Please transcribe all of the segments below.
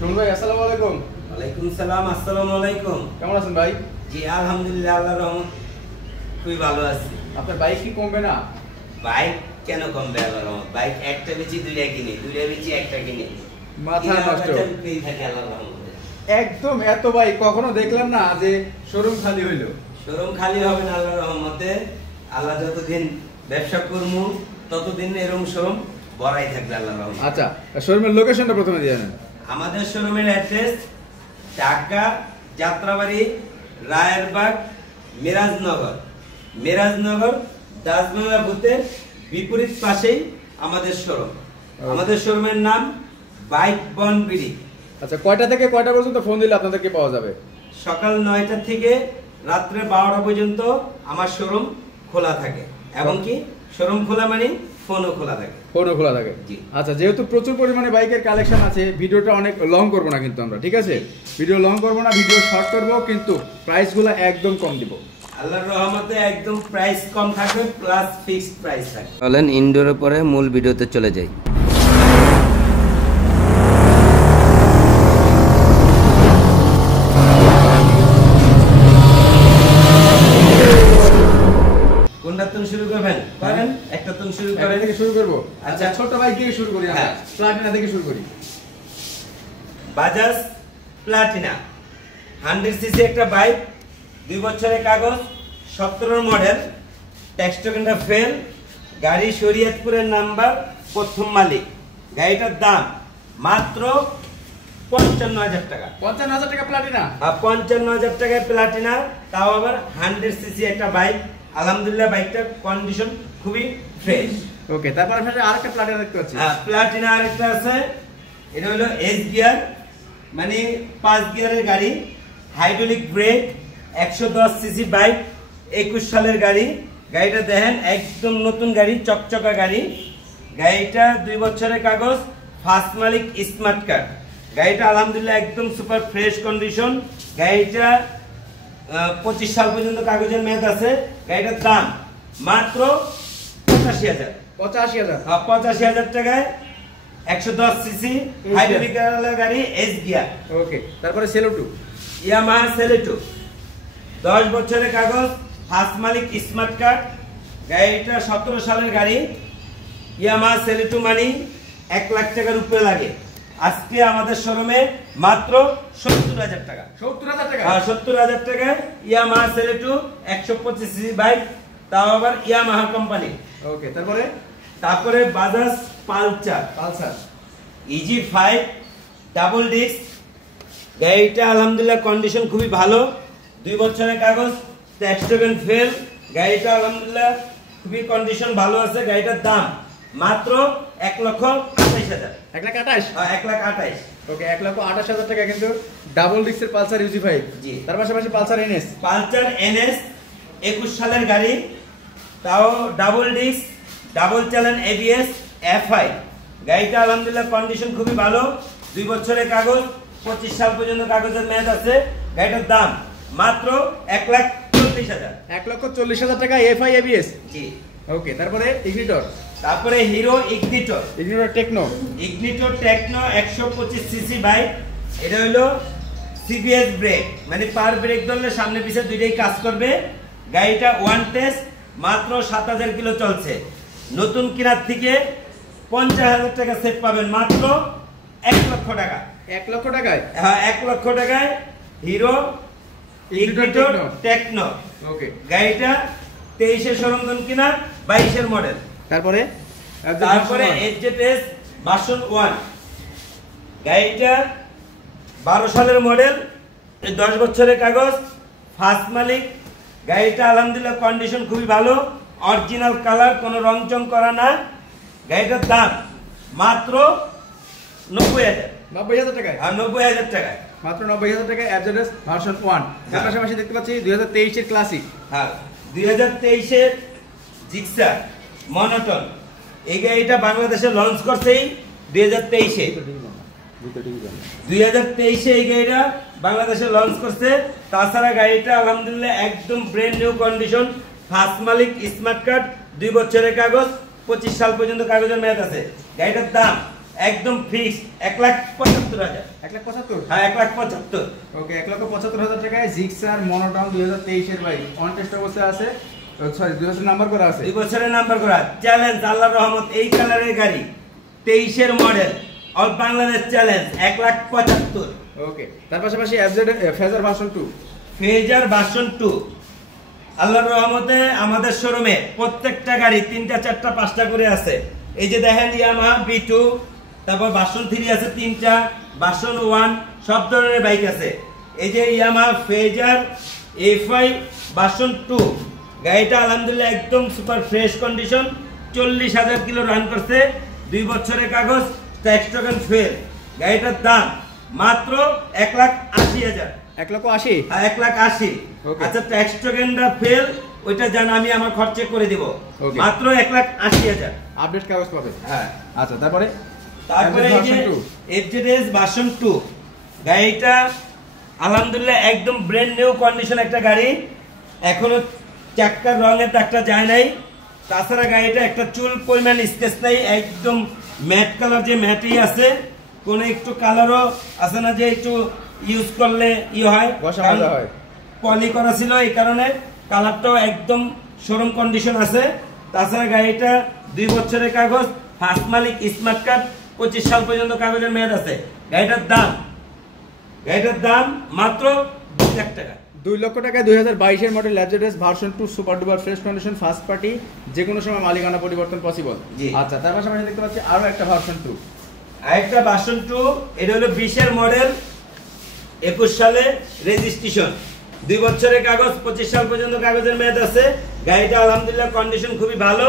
শুনুন ভাই, আসসালামু আলাইকুম। ওয়ালাইকুম সালাম। আসসালামু আলাইকুম। কেমন আছেন ভাই? জি আলহামদুলিল্লাহ, আল্লাহর রহমত খুবই ভালো আছি। আপনার বাইক কি কমবে না? বাইক কেন কমবে? আল্লাহর রহমত। বাইক একটা বেচি দুইটা কিনি, দুইটা বেচি একটা কিনি, মাথা নষ্ট থাকে আল্লাহর রহমতে। একদম এত বাইক কখনো দেখলাম না যে শোরুম খালি হইলো। শোরুম খালি হবে না আল্লাহর রহমতে। আল্লাহ যতদিন ব্যবসা করবো ততদিন এরকম শোরুম ভরাই থাকবে আল্লাহর রহমতে। আচ্ছা, শোরুমের লোকেশনটা প্রথমে দিয়ে দেন। আমাদের শোরুমের অ্যাড্রেস ঢাকা যাত্রাবাড়ি, রায়েরবাগ, মিরাজনগর দাসবাংলা বুথের বিপরীত পাশেই আমাদের শোরুম। আমাদের শোরুমের নাম বাইক বন বিডি। আচ্ছা, কয়টা থেকে কয়টা পর্যন্ত ফোন দিলে আপনাদেরকে পাওয়া যাবে? সকাল 9টা থেকে রাত্রে 12টা পর্যন্ত আমার শোরুম খোলা থাকে, এবং কি শোরুম খোলা মানে ফোনও খোলা থাকে। ফোনও খোলা থাকে। জি। আচ্ছা, যেহেতু প্রচুর পরিমাণে বাইকের কালেকশন আছে, ভিডিওটা অনেক লং করবো না কিন্তু আমরা, ঠিক আছে? ভিডিও লং করবো না, ভিডিও শর্ট করবো, কিন্তু প্রাইসগুলো একদম কম দিব। আল্লাহর রহমতে একদম প্রাইস কম থাকবে, প্লাস ফিক্সড প্রাইস থাকবে। চলেন ইনডোরের পরে মূল ভিডিওতে চলে যাই। কোনটা তুমি শুরু করবেন? করেন, একটা তুমি শুরু করেন। থেকে শুরু করবো। আচ্ছা, আচ্ছা, ছোট বাইক থেকে শুরু করি। হ্যাঁ, প্লাটিনা থেকে শুরু করি। বাজাজ প্লাটিনা 100 সিসি একটা বাইক, 2 বছরের কাগজ, 17 মডেল, ট্যাক্সটোকেনটা ফেল, গাড়ি শরীয়তপুরের নাম্বার, প্রথম মালিক। গাড়িটার দাম মাত্র 55,000 টাকা। 55,000 টাকা প্লাটিনা? 55,000 টাকায় প্লাটিনা, তাও আবার 100 সিসি একটা বাইক। আলহামদুলিল্লাহ বাইকটার কন্ডিশন খুবই ফ্রেশ। ওকে, তারপর আমরা আরেকটা প্লাটিনা দেখতে পাচ্ছি। হ্যাঁ, প্লাটিনা আরেকটা আছে। এটা হলো এস গিয়ার, মানে 5 গিয়ারের গাড়ি, হাইড্রোলিক ব্রেক, 110 সিসি বাইক, 21 সালের গাড়ি। গাড়িটা দেখেন একদম নতুন গাড়ি, চকচকা গাড়ি। গাড়িটা 2 বছরের কাগজ, ফার্স্ট মালিক, স্মার্ট কার্ড। গাড়িটা আলহামদুলিল্লাহ একদম সুপার ফ্রেশ কন্ডিশন। গাড়িটা 25 সাল পর্যন্ত কাগজের মেয়াদ আছে। গাড়িটার দাম মাত্র 85,000। 85,000? 85,000 টাকায় 110 সিসি হাইড্রোলিক গাড়ি, এস গিয়ার। ওকে, তারপরে সেলোটু, ইয়ামাহা সেলেটো, 10 বছরের কাগজ, ফার্স্ট মালিক, স্মার্ট কার্ড। গাড়িটা 17 সালের গাড়ি। ইয়ামাহা সেলেটো মানে 1 লাখ টাকার উপরে লাগে। আজকে আমাদের শোরুমে মাত্র 70,000 টাকা। 70,000 টাকা? 70,000 টাকায় ইয়ামাহা সেলেটো 125 সিসি বাইক, তাও আবার ইয়ামাহা কোম্পানি। ওকে, তারপরে বাজাজ পালসার ইজি 5 ডাবল ডিস্ক। গাড়িটা আলহামদুলিল্লাহ কন্ডিশন খুবই ভালো, 2 বছরের কাগজ, ট্যাক্সটোকেন ফেল। গাড়িটা আলহামদুলিল্লাহ খুবই কন্ডিশন ভালো আছে। গাড়িটার দাম মাত্র 1,28,000। 1,28,000? 1,28,000। ওকে, 1,28,000 টাকা কিন্তু ডাবল ডিস্কের পালসার ইউজি 5। জি। তার পাশাপাশি পালসার এনএস 21 সালের গাড়ি, তাও double disc, double channel ABS, FI. গাড়িটা আলহামদুলিল্লাহ কন্ডিশন খুবই ভালো, 2 বছরের কাগজ, 25 সাল পর্যন্ত কাগজের মেয়াদ আছে। গাড়িটার দাম মাত্র 1,40,000। 1,40,000 টাকা এফআই এবিএস। জি। ওকে, তারপরে Hero Ignitor Techno 125 CC bike. এটা হলো সিবিএস ব্রেক, মানে পার ব্রেক ধরলে সামনে পিছে দুইটাই কাজ করবে। গাড়িটা ওয়ান টেস্ট, মাত্র 7,000 কিলো চলছে। নতুন কেনার থেকে 50,000 টাকা সেভ পাবেন, মাত্র 1 লক্ষ টাকা। 1 লক্ষ টাকায়? হ্যাঁ, 1 লক্ষ টাকায় হিরো ইগনিটর টেকনো। ওকে, গাড়িটা 23-এর শোরুম কিনা, 22-এর মডেল। তারপরে এফজেডএস ভার্সন 1। গাড়িটা 12 সালের মডেল, 10 বছরের কাগজ, ফার্স্ট মালিক। গাড়িটা আলহামদুলিল্লাহ কন্ডিশন খুবই ভালো, অরিজিনাল কালার, কোনো রংচং করা না। গাড়িটার দাম মাত্র 90,000। 90,000 টাকায়? 90,000 টাকায়, মাত্র 90,000 টাকায় এফজেডএস ভার্সন 1। তার পাশাপাশি দেখতে পাচ্ছি 2023-এর ক্লাসিক। হ্যাঁ, 2023-এর জিক্সার মনোটন। এই গাড়িটা বাংলাদেশে লঞ্চ করছে 2023-এ। 2023-এ এই গাড়িটা বাংলাদেশে লঞ্চ করছে। তাছাড়া গাড়িটা আলহামদুলিল্লাহ একদম ব্র্যান্ড নিউ কন্ডিশন, ফার্স্ট মালিক, স্মার্ট কার্ড, 2 বছরের কাগজ, 25 সাল পর্যন্ত কাগজের মেয়াদ আছে। গাড়িটার দাম একদম ফিক্সড 1,75,000। 1,75,000? হ্যাঁ 1,75,000। ওকে, 1,75,000 টাকায় জিক্সার মনোটন 2023 এর বাইক অন টেস্ট অবস্থায় আছে, সরি 2 বছর নাম্বার করা আছে, 2 বছরের নাম্বার করা, চ্যালেঞ্জ আল্লাহর রহমত। এই কালারের গাড়ি 23 এর মডেল, অল বাংলাদেশ চ্যালেঞ্জ 1,75,000। ওকে, তার পাশাপাশি FZ phasor version 2, phasor version 2 আল্লাহর রহমতে আমাদের শোরুমে প্রত্যেকটা গাড়ি 3টা 4টা 5টা করে আছে। এই যে দেখেন ইয়ামাহা B2, তারপর ভার্সন 3 আছে 3টা, ভার্সন 1 সব ধরনের বাইক আছে। এই যে ইয়ামাহা ফেজার A5 ভার্সন 2 গাড়িটা আলহামদুলিল্লাহ একদম super fresh condition, 40,000 kilo run করছে, 2 বছরের কাগজ, ট্যাক্স টোকেন ফেল। গাড়িটার দাম মাত্র 1,80,000। 1,80,000? 1,80,000। Okay. আচ্ছা ট্যাক্স টোকেনটা ফেল, ওইটা জান আমি আমার খরচে করে দিব। Okay. মাত্র 1,80,000। আপডেট কাগজ পাবে। হ্যাঁ। আচ্ছা, তারপরে তারপরে এই যে FZS ভার্সন 2 গাড়িটা আলহামদুলিল্লাহ একদম ব্র্যান্ড নিউ কন্ডিশন একটা গাড়ি, এখনো চাক্কার রঙের দাগটা যায় নাই। তাছাড়া গাড়িটা একটা চুল পরিমাণ স্কেচ নাই, একদম ম্যাট কালার, যে ম্যাটই আছে, কোন একটু কালারও আছে না যে একটু ইউজ করলে হয়, পলি করা ছিল, এই কারণে কালারটাও একদম শোরুম কন্ডিশন আছে। তাছাড়া গাড়িটা 2 বছরের কাগজ, ফার্স্ট মালিক, স্মার্ট কার্ড, 25 সাল পর্যন্ত কাগজের মেয়াদ আছে। গাড়িটার দাম মাত্র 2 লাখ টাকা। 2 লক্ষ টাকায় 2022 এর model FZ version 2 super duper fresh condition, first party, যে কোনো সময় মালিকানা পরিবর্তন পসিবল। আচ্ছা, তার পাশাপাশি দেখতে পাচ্ছি আরো একটা ভার্সন 2, আরেকটা ভার্সন 2, এটা হলো 20 এর মডেল, 21 সালে রেজিস্ট্রেশন, 2 বছরের কাগজ, 25 সাল পর্যন্ত কাগজের মেয়াদ আছে। গাড়িটা আলহামদুলিল্লাহ কন্ডিশন খুবই ভালো,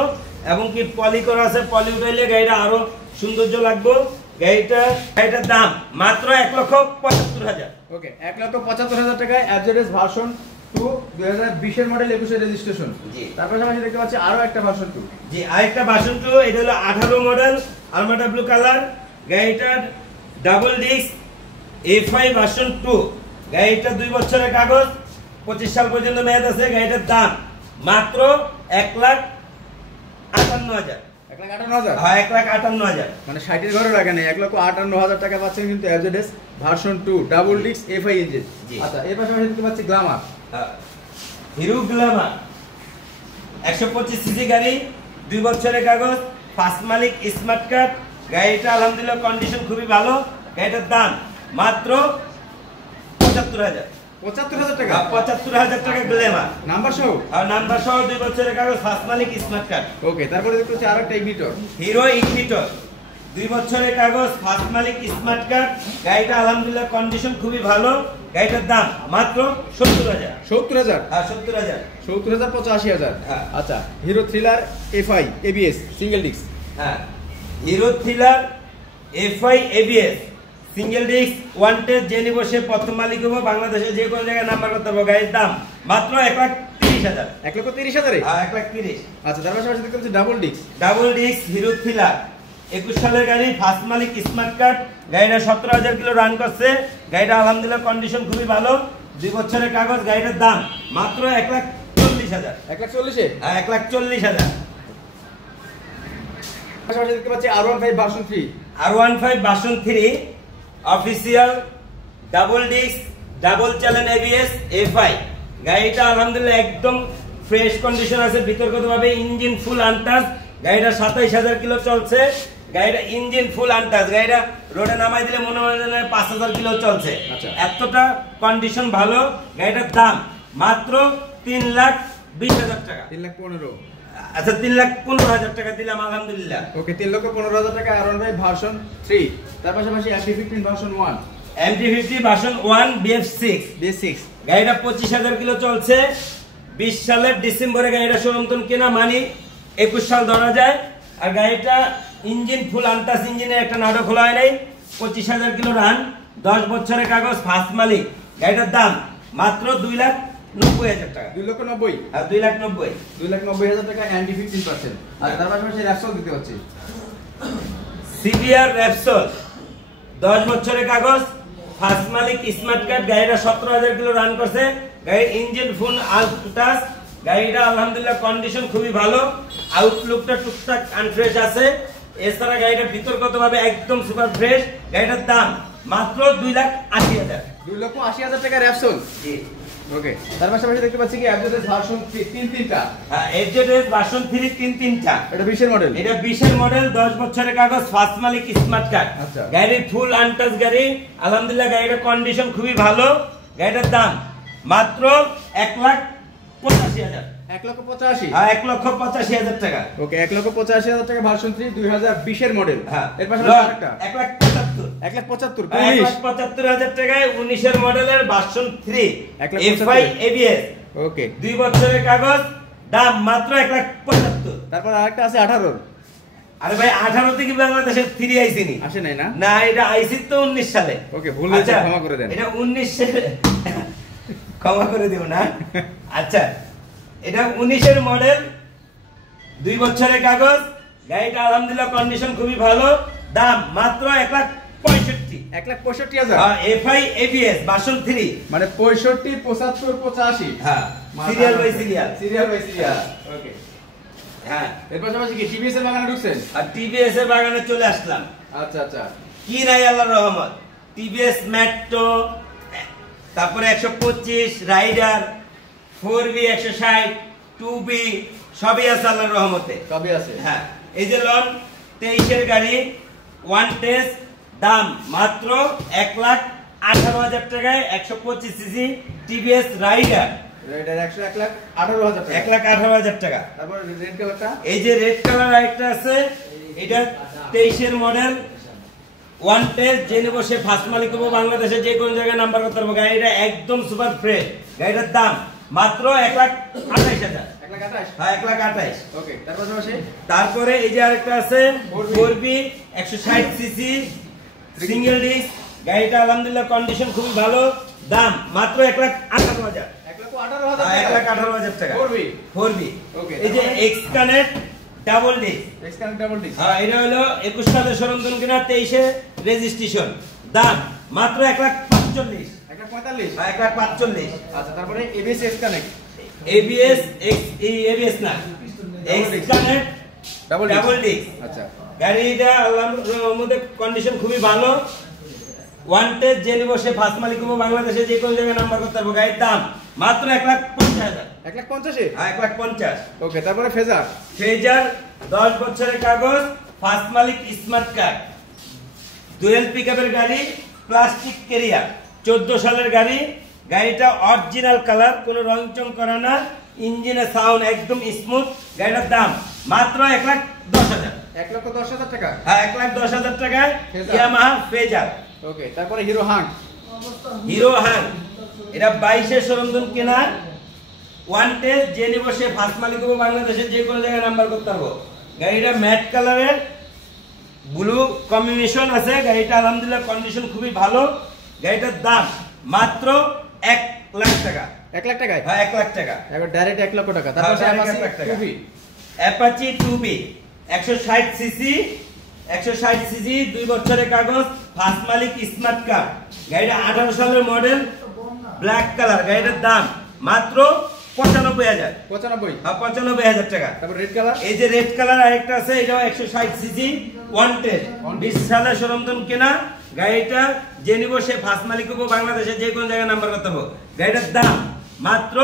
এবং কি পলি করা আছে, পলি উঠাইলে গাড়িটা আরো সৌন্দর্য লাগবে। গাড়িটার দাম মাত্র 1,75,000। ওকে, 1,75,000 টাকায় এফজেড ভার্সন 2 2020 এর মডেল, 21 এর রেজিস্ট্রেশন। জি। তার পাশাপাশি দেখতে পাচ্ছি আরো একটা ভার্সন 2। জি, আরেকটা ভার্সন 2, এটা হলো 18 মডেল, আলমাটা ব্লু কালার, গাড়িটার ডাবল ডিস্ক A5 ভার্সন 2, গাড়িটা 2 বছরের কাগজ, 25 সাল পর্যন্ত মেয়াদ আছে। গাড়িটার দাম মাত্র 1,58,000। 1,58,000? হ্যাঁ 1,58,000। মানে 60 এর ঘরে রাখেন, 1,58,000 টাকা পাচ্ছেন কিন্তু FZ version 2 double disc A5 engine. আচ্ছা, এর পাশাপাশি দেখতে পাচ্ছি গ্ল্যামার, হিরো গ্ল্যামার 125 সিসি গাড়ি, 2 বছরের কাগজ, ফার্স্ট মালিক, স্মার্ট কার্ড। গাড়িটা আলহামদুলিল্লাহ কন্ডিশন খুবই ভালো। গাড়িটার দাম মাত্র 75,000। 75,000 টাকা? 75,000 টাকা গ্ল্যামার, নাম্বার সহ? আর নাম্বার সহ, 2 বছরের কাগজ, ফার্স্ট মালিক, স্মার্ট কার্ড। ওকে, তারপরে দেখতে পাচ্ছি আরেকটা ইগনিটর, হিরো ইগনিটর, 2 বছরের কাগজ, ফার্স্ট মালিক, স্মার্ট কার্ড। গাড়িটা আলহামদুলিল্লাহ কন্ডিশন খুবই ভালো। গাড়িটার দাম মাত্র 70,000। 70,000? হ্যাঁ 70,000। 70,000 85,000? হ্যাঁ। আচ্ছা, Hero Thriller A5 ABS single disc. হ্যাঁ, Hero Thriller A5 ABS single disc, one test, জেনে বসে প্রথম মালিক হবো, বাংলাদেশে যে কোনো জায়গায় নাম্বার করতে পারবো। গাড়ির দাম মাত্র 1,30,000। 1,30,000? হ্যাঁ 1,30,000। আচ্ছা, তার পাশাপাশি দেখতে পাচ্ছি ডাবল ডিস্ক, হিরো থ্রিলার 21 সালের গাড়ি, ফার্স্ট মালিক, স্মার্ট কার্ড। গাড়িটা 17,000 কিলো রান করছে। গাড়িটা আলহামদুলিল্লাহ কন্ডিশন খুবই ভালো, 2 বছরের কাগজ। গাড়িটার দাম মাত্র 1,40,000। 1,40,000? হ্যাঁ 1,40,000। পাশাপাশি দেখতে পাচ্ছি R15 version 3, R15 version 3 official, double disc, double channel ABS A5। গাড়িটা আলহামদুলিল্লাহ একদম ফ্রেশ কন্ডিশন আছে, বিতর্কিতভাবে ইঞ্জিন ফুল আনটাচ। গাড়িটা 27,000 কিলো চলছে। গাড়িটা ইঞ্জিন ফুল আনটাচ, গাড়িটা রোডে নামাই দিলে মনে হয় 5,000 কিলো চলছে। আচ্ছা। এতটা কন্ডিশন ভালো। গাড়িটার দাম মাত্র 3,20,000 টাকা। 3,15,000? আচ্ছা 3,15,000 টাকা দিলাম আলহামদুলিল্লাহ। ওকে, 3,15,000 টাকা R15 ভার্সন 3। তার পাশাপাশি MT-15 version 1, MT-50 version 1 BF6। গাড়িটা 25,000 কিলো চলছে। 20 সালের ডিসেম্বরে গাড়িটা শোরুম কেনা, মানে 21 সাল ধরা যায়। আর গাড়িটা ইঞ্জিন ফুল আনটাচ, ইঞ্জিনের একটা নাটক খোলা হয় নাই, 25,000 কিলো রান, 10 বছরের কাগজ, ফার্স্ট মালিক। গাড়িটার দাম মাত্র 2,90,000 টাকা। 2,90,000? আর 2,90,000। 2,90,000 টাকা MT-15 পাচ্ছেন। আর তার পাশাপাশি র্যাপসল দিতে পাচ্ছি, সিভিআর র্যাপসল, 10 বছরের কাগজ, ফার্স্ট মালিক, স্মার্ট কার্ড। গাড়িটা 17,000 কিলো রান করছে। গাড়ির ইঞ্জিন ফুল আনটাচ। গাড়িটা আলহামদুলিল্লাহ কন্ডিশন খুবই ভালো, আউটলুকটা টুকটাক আনফ্রেশ আছে। এছাড়া গাড়িটার ভিতরগতভাবে একদম সুপার ফ্রেশ। গাড়িটার দাম মাত্র 2,80,000। 2,80,000 টাকা র্যাপসোল। জি ওকে, তার পাশাপাশি দেখতে পাচ্ছি কি এফজেডএস ভার্সন 3টা। হ্যাঁ, এফজেডএস ভার্সন 3 3টা। এটা 20 এর মডেল। এটা 20 এর মডেল, 10 বছরের কাগজ, ফার্স্ট মালিক, স্মার্ট কার্ড। আচ্ছা। গাড়ির ফুল আনটাচ গাড়ি, আলহামদুলিল্লাহ গাড়িটার কন্ডিশন খুবই ভালো। গাড়িটার দাম মাত্র 1,85,000। 1,85,000। হ্যাঁ, 1,85,000 টাকা। ওকে, 1,85,000 টাকা ভার্সন 3 2020 এর মডেল। হ্যাঁ, এর পাশাপাশি আরেকটা 1,75,000। 1,75,000 1,75,000 টাকায় 19 এর মডেলের ভার্সন 3 1,75,000 FI ABS। ওকে, 2 বছরের কাগজ, দাম মাত্র 1,75,000। তারপর আরেকটা আছে 18। আরে ভাই, 18 থেকে বাংলাদেশে 3 আইসিনি। আসে নাই না? না, এটা আইসি তো 19 সালে। ওকে, ভুল হয়েছে, আচ্ছা, ক্ষমা করে দেন। এটা 19 ক্ষমা করে দিও না। আচ্ছা, এটা 19 এর মডেল, 2 বছরের কাগজ। গাড়িটা আলহামদুলিল্লাহ কন্ডিশন খুবই ভালো। দাম মাত্র 1,65,000। 1,65,000। FI ABS version 3। মানে 65, 75, 85। হ্যাঁ, serial by serial. Serial by serial. Okay, হ্যাঁ, এর পাশাপাশি কি টিভিএস এর বাগানে ঢুকছেন? আর টিভিএস এর বাগানে চলে আসলাম। আচ্ছা আচ্ছা, কি নাই আল্লাহর রহমত। টিভিএস মেট্রো, তারপরে 125 রাইডার, 4B 160, 2B সবই আছে আল্লাহর রহমতে। কবে আছে? হ্যাঁ, এই যে লন 23 এর গাড়ি, ওয়ান টেস্ট, দাম মাত্র 1,18,000 টাকায় 125 সিসি টিভিএস রাইডার। এটা 1,18,000 টাকা। 1,18,000 টাকা। তারপর রেড কালারটা? এই যে রেড কালার আরেকটা আছে, এটা 23 এর মডেল, ওয়ান টেস্ট, জেনে বসে ফার্স্ট মালিক হবো, বাংলাদেশে যে কোন জায়গায় নাম্বার করতে পারবো। গাড়িটা একদম সুপার ফ্রেশ। গাড়িটার দাম মাত্র 1,28,000। 1,28,000। হ্যাঁ, 1,28,000। ওকে, তার পাশাপাশি তারপরে এই যে আরেকটা আছে 4B 160 সিসি সিঙ্গেল ডিস্ক। গাড়িটা আলহামদুলিল্লাহ কন্ডিশন খুবই ভালো। দাম মাত্র 1,18,000। 1,18,000 হ্যাঁ, টাকা। 1,18,000 টাকা। 4B। ওকে, এই যে এক্স কানেক্ট ডাবল ডিস্ক। এক্সকান ডাবল ডিস্ক। হ্যাঁ, এটা হলো 21 সালের সরঞ্জাম কিনা, 23 রেজিস্ট্রেশন। দাম মাত্র 1,45,000। 1,45,000। হ্যাঁ, 1,45,000। আচ্ছা, তারপরে ABS x connect ABS ABS না, এক্স কানেক্ট ডাবল ডিস্ক। আচ্ছা, গাড়িটা আল্লাহর রহমতে কন্ডিশন খুবই ভালো। ওয়ান টেস্ট, জেনে বসে ফার্স্ট মালিক হবো, বাংলাদেশে যে কোনো জায়গায় নাম্বার করতে পারবো। গাড়ির দাম মাত্র 1,50,000। 1,50,000। হ্যাঁ, 1,50,000। ওকে, তারপরে ফেজার। ফেজার 10 বছরের কাগজ, ফার্স্ট মালিক, স্মার্ট কার্ড, ডুয়েল পিকআপের গাড়ি, প্লাস্টিক ক্যারিয়ার, 14 সালের গাড়ি। গাড়িটা অরিজিনাল কালার, কোনো রং চং করা না, ইঞ্জিনের সাউন্ড একদম স্মুথ। গাড়িটার দাম মাত্র 1,10,000। 1,10,000 টাকা। হ্যাঁ, 1,10,000 টাকায় ফেজার। Yamaha phasor. ওকে, তারপরে হিরো হাং। হিরো হাং, এটা 22 এর সরঞ্জাম কেনা, ওয়ান টেস্ট, জেনে বসে ফার্স্ট মালিক হবো, বাংলাদেশের যে কোনো জায়গায় নাম্বার করতে পারবো। গাড়িটা ম্যাট কালারের, ব্লু কম্বিনেশন আছে। গাড়িটা আলহামদুলিল্লাহ কন্ডিশন খুবই ভালো। গাড়িটার দাম মাত্র 1,00,000 টাকা। 1,00,000 টাকায়? হ্যাঁ, 1,00,000 টাকা। একবার ডাইরেক্ট 1,00,000 টাকা। হ্যাঁ, তারপরে direct আছে 1,00,000 টাকা। 2B। Apache 2B 160 CC, 160 CC, 2 বছরের কাগজ, ফার্স্ট মালিক, স্মার্ট কার্ড। গাড়িটা 18 সালের মডেল, ব্ল্যাক কালার। গাড়িটার দাম মাত্র 95,000। 95। হ্যাঁ, 95,000 টাকা। তারপর রেড কালার। এই যে রেড কালার আরেকটা আছে, এটাও 160 সিসি, ওয়ান টেস্ট, 20 সালের সরঞ্জাম কেনা। গাড়িটা যে নিব সে ফার্স্ট মালিক হবো, বাংলাদেশে যে কোনো জায়গায় নাম্বার করতে হবে। গাড়িটার দাম মাত্র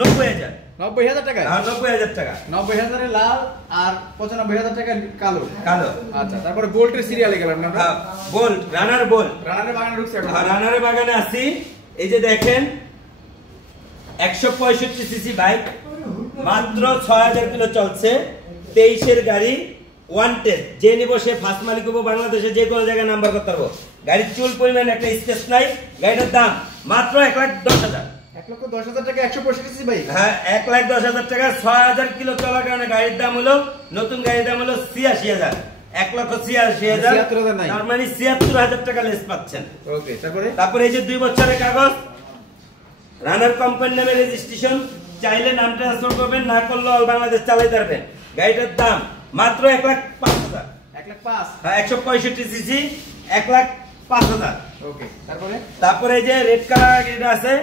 90,000। 90,000 টাকা। 90,000 টাকা। 90,000 এ লাল আর 95,000 টাকা কালো। কালো। আচ্ছা, তারপরে বোল্টের সিরিয়ালে গেলাম আমরা। বোল্ট, রানার বোল্ট। রানারের বাগানে ঢুকছে এখন। রানারের বাগানে আছি। এই যে দেখেন 165 সিসি বাইক, মাত্র 6,000 কিলো চলছে, 23 এর গাড়ি, ওয়ান টেস্ট, যে নিব সে ফার্স্ট মালিক হবো, বাংলাদেশে যে কোনো জায়গায় নাম্বার করতে পারবো। গাড়ির চুল পরিমাণ একটা স্পেস নাই। গাড়িটার দাম মাত্র 1,10,000। 1,10,000 টাকা 165 সিসি বাইক। হ্যাঁ, 1,10,000 টাকা। 6,000 কিলো চলার কারণে গাড়ির দাম হলো, নতুন গাড়ির দাম হলো 86,000। 1,86,000। 76,000 নাই। তার মানে 76,000 টাকা লেস পাচ্ছেন। ওকে, তারপরে তারপরে এই যে 2 বছরের কাগজ, রানার কোম্পানির নামে রেজিস্ট্রেশন। চাইলে নাম ট্রান্সফার করবেন, না করলে অল বাংলাদেশ চালাতে পারবেন। গাড়িটার দাম মাত্র 1,05,000। 1,05,000। হ্যাঁ, 165 সিসি, 1,05,000। ওকে, তারপরে তারপরে এই যে রেড কালার এটা আছে,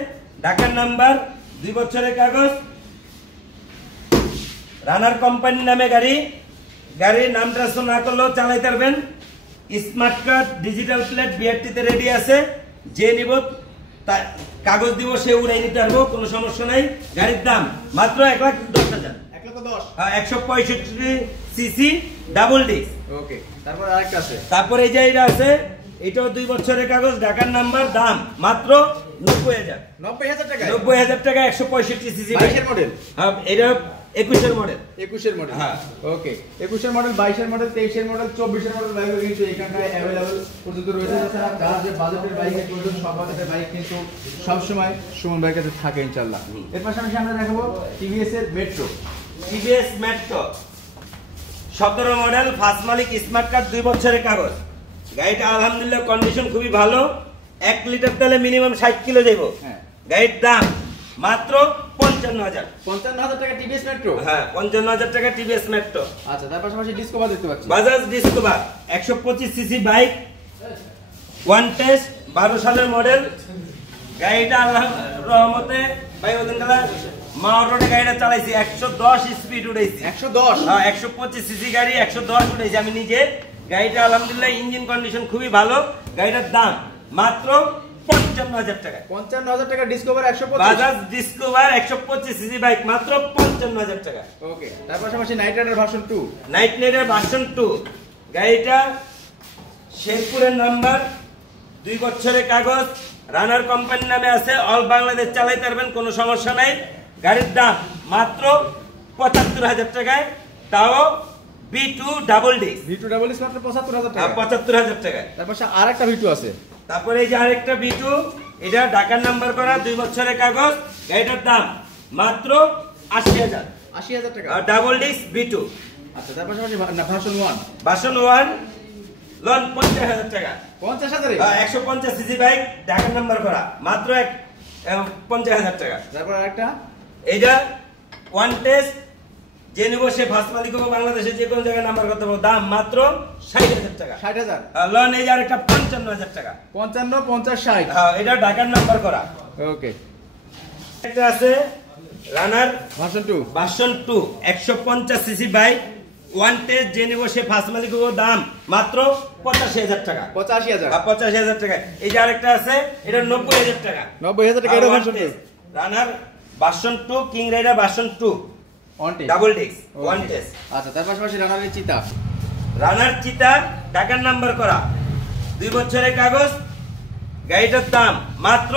ঢাকার নাম্বার, 2 বছরের কাগজ, রানার কোম্পানির নামে গাড়ি, গাড়ির নাম ট্রান্সফার না করলেও চালাইতে পারবেন। Smart card digital plate BRT তে রেডি আছে, যে নিব কাগজ দিব সে উড়াই নিতে পারবো, কোনো সমস্যা নাই। গাড়ির দাম মাত্র 1,10,000। 1,10,000। 165 সিসি ডাবল ডিস্ক। ওকে, তারপর আরেকটা আছে। তারপরে এই যে এটা আছে, এটাও 2 বছরের কাগজ, ঢাকার নাম্বার, দাম মাত্র 90,000। 90,000 টাকা। 90,000 টাকা, 165 সিসি। 22 মডেল। হ্যাঁ, এটা 21 মডেল। 21 মডেল। হ্যাঁ। ওকে, 21 model, 22 model, 23 model, 24 model bike কিন্তু এখানটায় अवेलेबल পর্যন্ত রয়েছে। তাছাড়া যার যে বাজেটের বাইক প্রয়োজন সব বাজেটের বাইক কিন্তু সব সময় সুমন ভাইয়ের কাছে থাকে ইনশাআল্লাহ। এর পাশাপাশি আমরা দেখাবো টিভিএস এর Metro. TVS Metro 17 model, first মালিক, স্মার্ট কার্ড, 2 বছরের কাগজ। গাড়িটা আলহামদুলিল্লাহ কন্ডিশন খুবই ভালো। 1 লিটার তেলে মিনিমাম 60 কিলো যাইব। হ্যাঁ। গাড়ির দাম মাত্র 55,000। 55,000 টাকা টিভিএস মেট্রো। হ্যাঁ, 55,000 টাকা টিভিএস মেট্রো। আচ্ছা, তার পাশাপাশি ডিসকভার দেখতে পাচ্ছি। Bajaj Discover 125 CC bike, one test, 12 সালের মডেল। গাড়িটা আল্লাহর রহমতে ভাই ওদিন কালা মা অটোতে গাড়িটা চালাইছি, 110 স্পিড উঠাইছি। 110। হ্যাঁ, 125 সিসি গাড়ি, 110 উঠাইছি আমি নিজে। গাড়িটা আলহামদুলিল্লাহ ইঞ্জিন কন্ডিশন খুবই ভালো। গাড়িটার দাম মাত্র 55,000 টাকা। 55,000 টাকা Discover 125। Bajaj Discover 125 CC bike, মাত্র 55,000 টাকা। ওকে, তার পাশাপাশি night rider version 2। Night rider version 2। গাড়িটা শেরপুরের নাম্বার, 2 বছরের কাগজ, রানার কোম্পানির নামে আছে, অল বাংলাদেশ চালাইতে পারবেন, কোনো সমস্যা নাই। গাড়ির দাম মাত্র 75,000 টাকায়, তাও B2 double disc. V2 double disc মাত্র 75,000 টাকা। 75,000 টাকায়। তারপাশে আরেকটা V2 আছে। তারপরে এই যে আরেকটা B2, এটা ঢাকার নাম্বার করা, 2 বছরের কাগজ। গাড়িটার দাম মাত্র 80,000। 80,000 টাকা। Double disc B2। আচ্ছা, তার পাশাপাশি ভার্সন 1। ভার্সন 1 লোন 50,000 টাকা। 50,000 এ। 150 সিসি বাইক, ঢাকার নাম্বার করা, মাত্র 50,000 টাকা। তারপর আরেকটা এইটা ওয়ান টেস্ট, যে নিব সে ফার্স্ট মালিক হবে, বাংলাদেশে যে কোনো জায়গায় নাম্বার করতে পারবো, দাম মাত্র 60,000 টাকা। 60,000। লোন এই যে আরেকটা 55,000 টাকা। 55, 50, 60। হ্যাঁ, এটা ঢাকার নাম্বার করা। ওকে, একটা আছে runner version 2। Version 2, 150 CC bike, one test, যে নিব সে ফার্স্ট মালিক হবে, দাম মাত্র 85,000 টাকা। 85,000। 85,000 টাকা। এই যে আরেকটা আছে, এটা 90,000 টাকা। 90,000 টাকা এটা version 2। Runner version 2, king rider version 2 on test. Double disc, one okay. Test. আচ্ছা, তার পাশাপাশি রানারের চিতা। রানার চিতা, ঢাকার নাম্বার করা, 2 বছরের কাগজ। গাড়িটার দাম মাত্র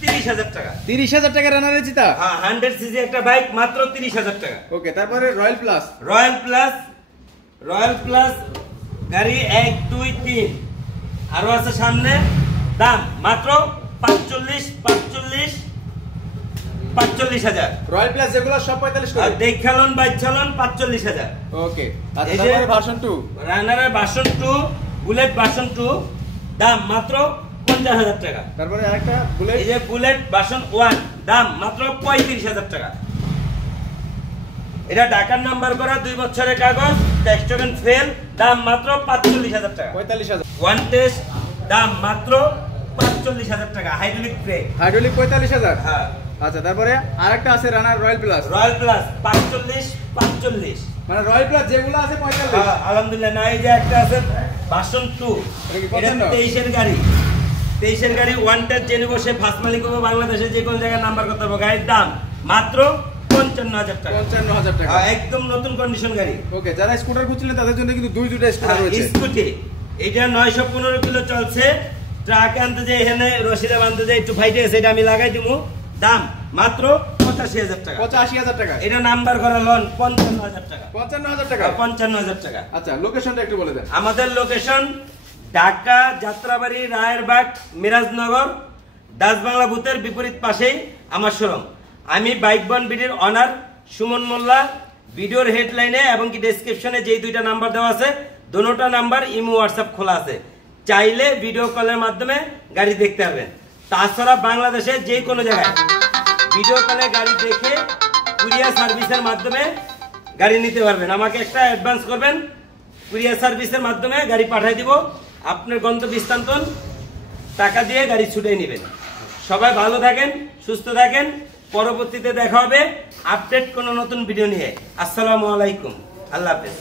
30,000 টাকা। 30,000 টাকা রানারের চিতা। হ্যাঁ, 100 সিসি একটা বাইক, মাত্র 30,000 টাকা। ওকে, তারপরে royal plus. Royal plus, royal plus গাড়ি 1, 2, 3 আরো আছে সামনে, দাম মাত্র 45,000। রয়্যাল প্লাস যেগুলো সব 45 আর করে। দেখালন বাইচালন 45,000। ওকে, আচ্ছা, এই যে তারপরে ভার্সন 2। রানারের ভার্সন 2, বুলেট ভার্সন 2, দাম মাত্র 50,000 টাকা। তারপরে আরেকটা বুলেট। এই যে বুলেট ভার্সন 1, দাম মাত্র 35,000 টাকা। এটা ঢাকার নাম্বার করা, 2 বছরের কাগজ, টেক্সটোকেন ফেল, দাম মাত্র 45,000 টাকা। 45,000। ওয়ান টেস্ট, দাম মাত্র 45,000 টাকা। Hydraulic break. হাইড্রোলিক 45,000। হ্যাঁ। আচ্ছা, তারপরে আরেকটা আছে রানার রয়্যাল প্লাস। Royal plus 45। মানে রয়্যাল প্লাস যেগুলো আছে 45। হ্যাঁ, আলহামদুলিল্লাহ। না, এই যে একটা আছে ভার্সন 2, এটা কি এটা 55? 23 এর গাড়ি। 23 এর গাড়ি, ওয়ান টেস্ট, যে নিব সে ফার্স্ট মালিক হবে, বাংলাদেশে যে কোনো জায়গায় নাম্বার করতে হবে। গাড়ির দাম মাত্র 55,000 টাকা। 55,000 টাকা। একদম নতুন কন্ডিশন গাড়ি। ওকে, যারা স্কুটার খুঁজছিলেন তাদের জন্য কিন্তু দুইটা স্কুটার রয়েছে। স্কুটি এটা 915 কিলো চলছে। ট্রাকে আনতে যাই, এখানে রশিদা বানতে যাই, একটু ফাইটে গেছে, এটা আমি লাগাই দিব। দাম মাত্র 85,000 টাকা। 85,000 টাকা। এটা নাম্বার করা লোন 55,000 টাকা। 55,000 টাকা। 55,000 টাকা। আচ্ছা, লোকেশনটা একটু বলে দেন। আমাদের লোকেশন ঢাকা যাত্রাবাড়ি, রায়েরবাগ, মিরাজনগর, দাসবাংলা বুথের বিপরীত পাশেই আমার শোরুম। আমি বাইক বন বিডির অনার সুমন মোল্লা। ভিডিওর হেডলাইনে এবং কি ডেসক্রিপশনে যেই 2টা নাম্বার দেওয়া আছে, দোনোটা নাম্বার ইমো হোয়াটসঅ্যাপ খোলা আছে, চাইলে ভিডিও কলের মাধ্যমে গাড়ি দেখতে পারবেন। তাছাড়া বাংলাদেশে যে কোনো জায়গায় ভিডিও কলে গাড়ি দেখে কুরিয়ার সার্ভিসের মাধ্যমে গাড়ি নিতে পারবেন। আমাকে একটা অ্যাডভান্স করবেন, কুরিয়ার সার্ভিসের মাধ্যমে গাড়ি পাঠিয়ে দিব। আপনার গন্তব্যস্থান টাকা দিয়ে গাড়ি ছুটিয়ে নেবেন। সবাই ভালো থাকেন, সুস্থ থাকেন। পরবর্তীতে দেখা হবে আপডেট কোনো নতুন ভিডিও নিয়ে। আসসালামু আলাইকুম, আল্লাহ হাফেজ।